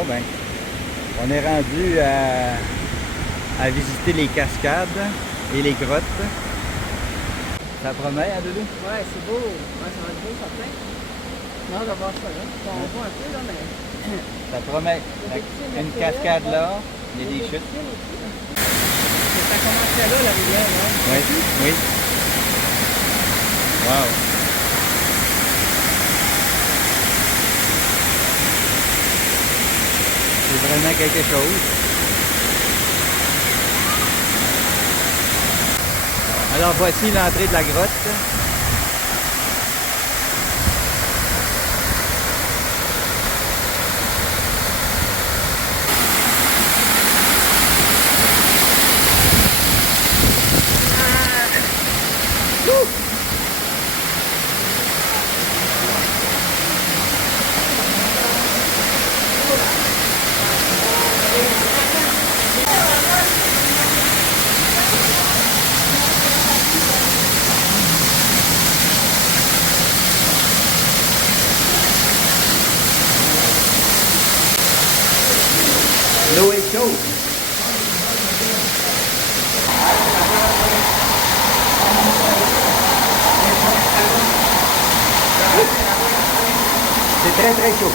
Bon, ben, on est rendu à visiter les cascades et les grottes. Ça promet, hein, Doudou? Ouais, c'est beau. Ouais, ça va être beau, certain. Non, on va voir ça là. On voit un peu là, mais. Ça promet. Une cascade là, il y a des chutes. Ça commençait là, la rivière, là. Oui, oui. Wow. C'est vraiment quelque chose. Alors voici l'entrée de la grotte. L'eau est chaude. C'est très très chaud.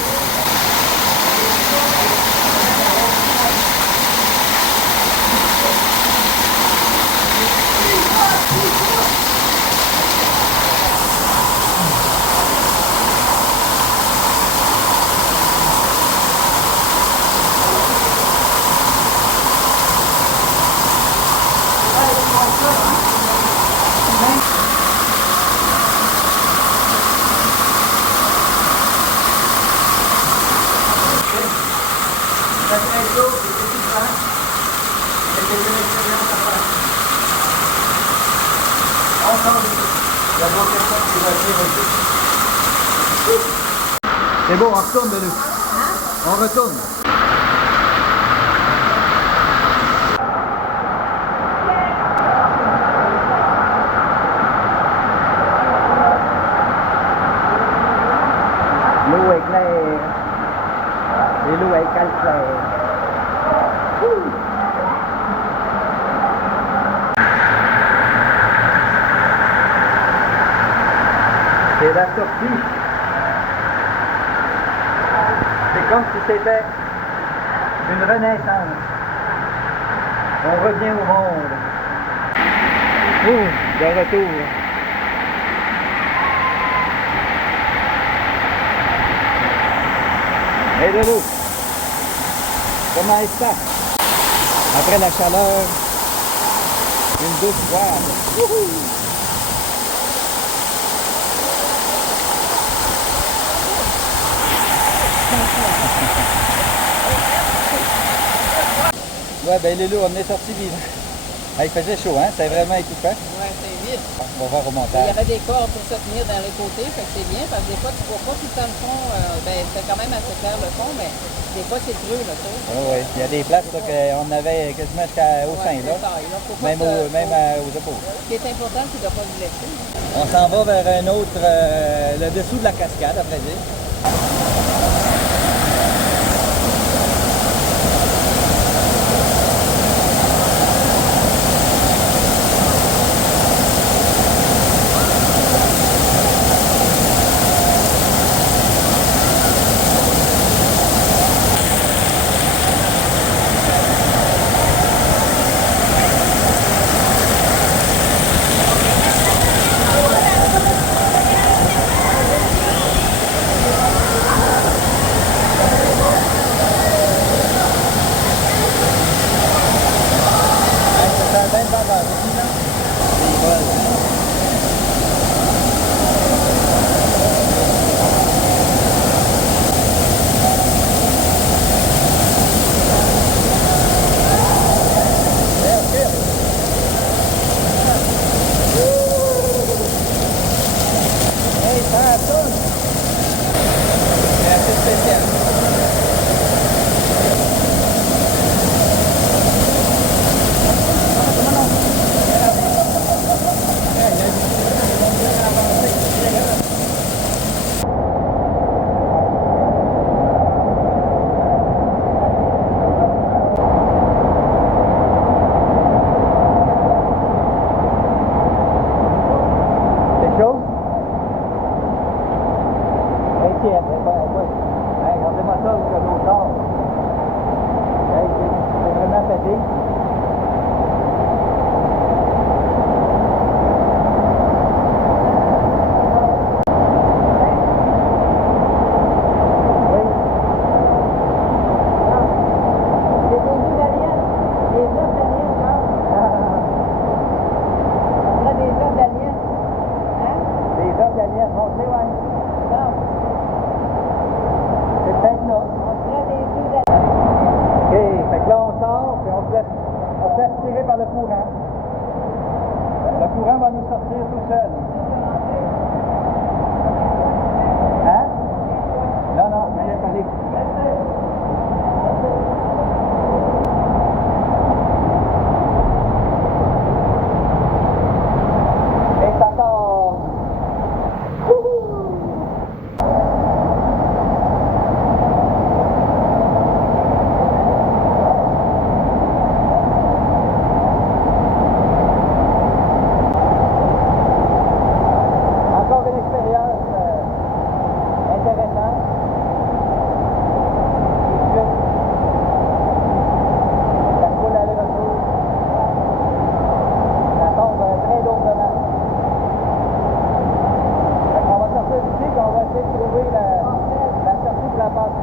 C'est bon, on retourne de nous. On retourne. L'eau est claire. Et l'eau est calcaire. C'est la sortie. C'est comme si c'était une renaissance. On revient au monde. De retour. Et de l'eau. Comment est-ce ça? Après la chaleur, une douce froide. Wouhou! Ouais, ben Lilo, on est sorti vivant. Il faisait chaud, hein? C'était vraiment étouffant. Ouais, c'est vite. On va voir au Il y montage. avait des cordes pour se tenir dans les côtés, fait que c'est bien, parce que des fois, tu ne vois pas tout le temps le fond. Ben, c'est quand même assez clair le fond, mais des fois, c'est creux, là, tu sais. Oui, il y a des places là, qu'on avait quasiment jusqu'au sein, là. Même, aux épaules. Ce qui est important, c'est de ne pas se blesser. On s'en va vers un autre, le dessous de la cascade, à vrai dire.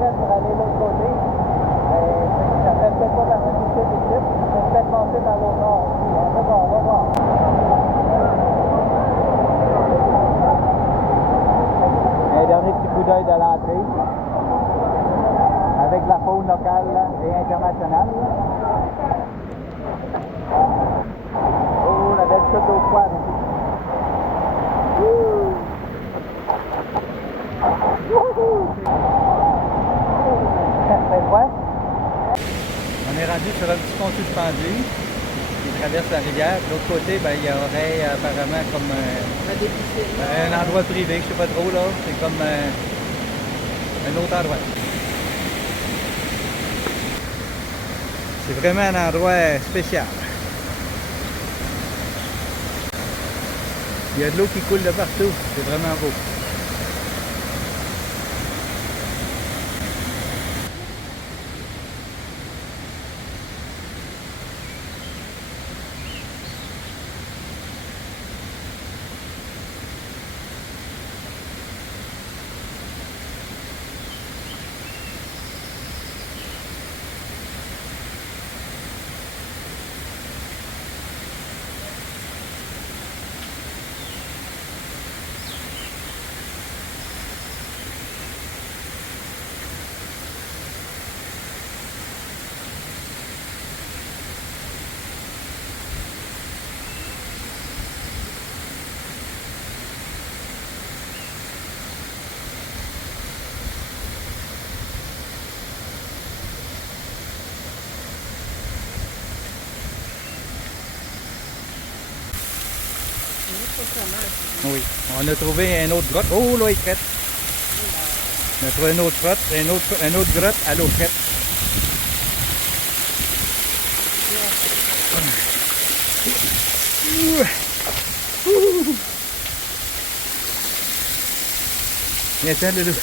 prête pour aller de l'autre côté. Ça fait peut-être pas partie du site ici. Je vais peut-être passer par l'autre bord aussi. On va voir. Un dernier petit coup d'œil de l'entrée. Avec la faune locale et internationale. Oh, la belle chute au poil. On est rendu sur un petit pont suspendu qui traverse la rivière. De l'autre côté, ben, il y aurait apparemment comme un endroit privé, je sais pas trop là. C'est comme un autre endroit. C'est vraiment un endroit spécial. Il y a de l'eau qui coule de partout. C'est vraiment beau. Oui, on a trouvé un autre grotte. Oh, là, il crête. On a trouvé une autre grotte, un autre grotte à l'eau crête. Viens, tiens, Loulou.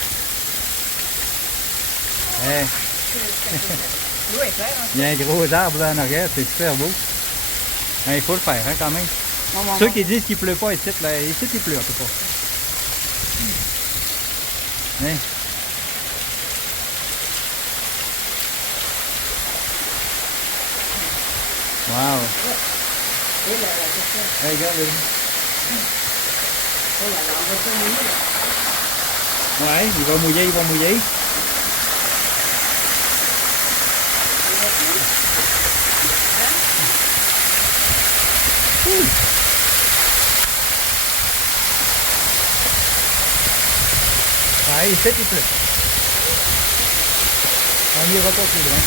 Hey. Il y a un gros arbre là en arrière, c'est super beau. Il faut le faire, hein, quand même. Ceux qui disent qu'il pleut pas ici, là, ici il pleut en tout cas. Hein? Wow! Hey, regarde, là. Ouais, il va mouiller, il va mouiller. Ouais, ici il pleut. On n'ira pas plus loin.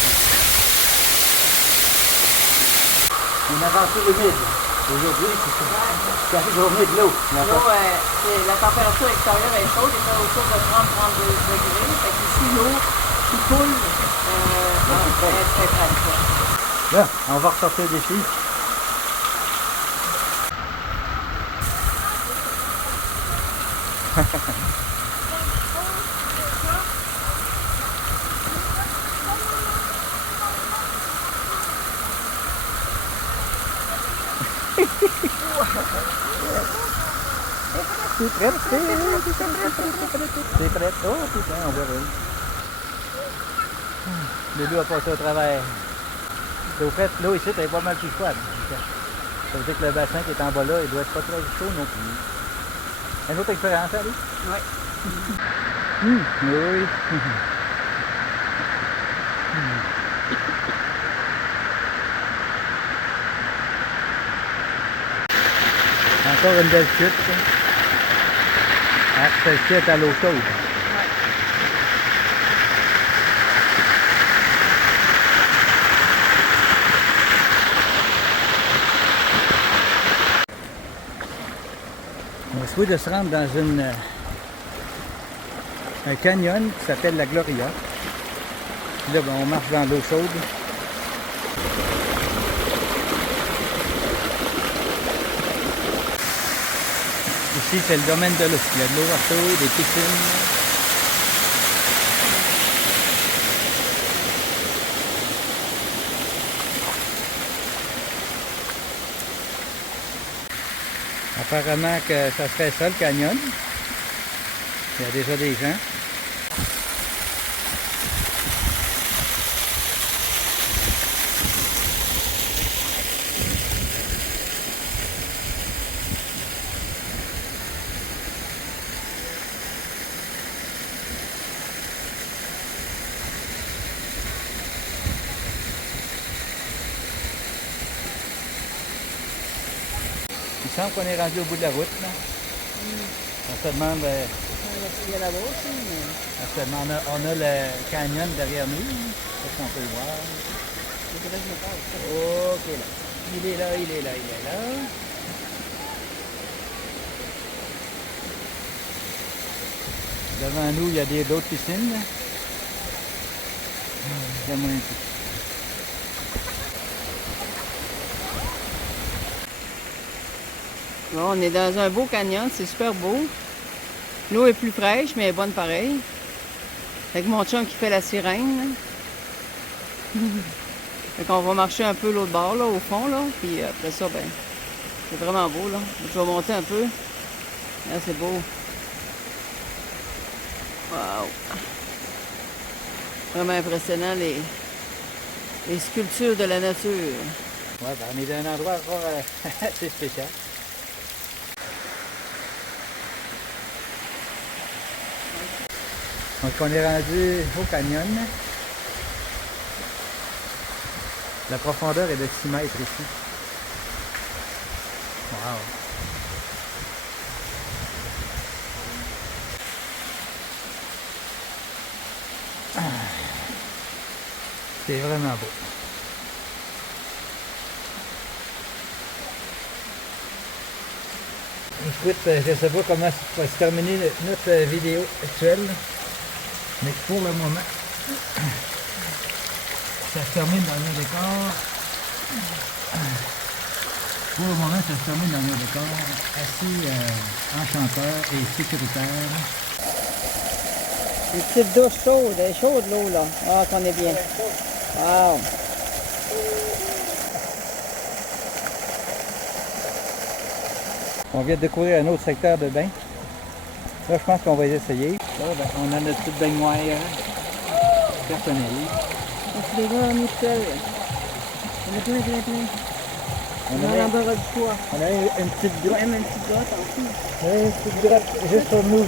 Une aventure humide. Aujourd'hui, c'est une journée de l'eau. La température extérieure est chaude, il fait autour de 30-32 degrés. Fait qu'ici, l'eau qui coule est très fraîche. Là, on va ressortir des filles. T'es prête? T'es prête? Oh putain, on verra. Lulu a passé au travers. Au fait, l'eau ici, elle est pas mal plus froide. Ça veut dire que le bassin qui est en bas là, il doit être pas très chaud non plus. Une autre expérience, Ali? Oui. Oui. Encore une belle chute. Ah, celle-ci est à l'eau chaude. On va essayer de se rendre dans un canyon qui s'appelle la Gloria. Puis là, ben, on marche dans l'eau chaude. Ici, c'est le domaine de l'eau. Il y a de l'eau partout, des piscines. Apparemment que ça serait ça le canyon. Il y a déjà des gens. semble qu'on est rendu au bout de la route, là. On se demande... Il y a là-bas aussi, mais... on a le canyon derrière nous. Est-ce qu'on peut le voir? Il faudrait que je me passe. Ok, là. Il est là, il est là, il est là. Devant nous, il y a d'autres piscines. Donne-moi un peu. Bon, on est dans un beau canyon, c'est super beau. L'eau est plus fraîche, mais elle est bonne pareil. Avec mon chum qui fait la sirène. Fait qu'on va marcher un peu l'autre bord, là, au fond, là. Puis après ça, ben, c'est vraiment beau, là. Je vais monter un peu. Là, c'est beau. Wow! Vraiment impressionnant, les sculptures de la nature. Ouais, ben, on est dans un endroit encore assez spécial. Donc, on est rendu au canyon. La profondeur est de 6 mètres ici. Wow! C'est vraiment beau. Écoute, je ne sais pas comment va se terminer notre vidéo actuelle, mais pour le moment, ça se termine dans un décor. Pour le moment, ça se termine dans un décor assez enchanteur et sécuritaire. Une petite douche chaude, elle est chaude l'eau, là. Ah, qu'on est bien. Wow! On vient de découvrir un autre secteur de bain. Là, je pense qu'on va les essayer. Là, ben, on a notre petite baignoire personnelle. Tu les vois en mutuelle. On a plein. On a l'embarras du choix. On a une petite grotte. Même une petite grotte en dessous. Oui, une petite grotte juste sur nous.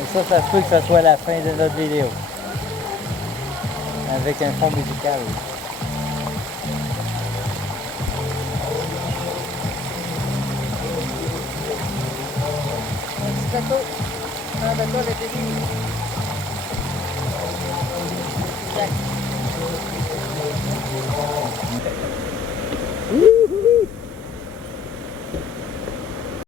Et ça se peut que ce soit la fin de notre vidéo. Avec un fond musical. D'accord. Ah, d'accord, le début. Exact.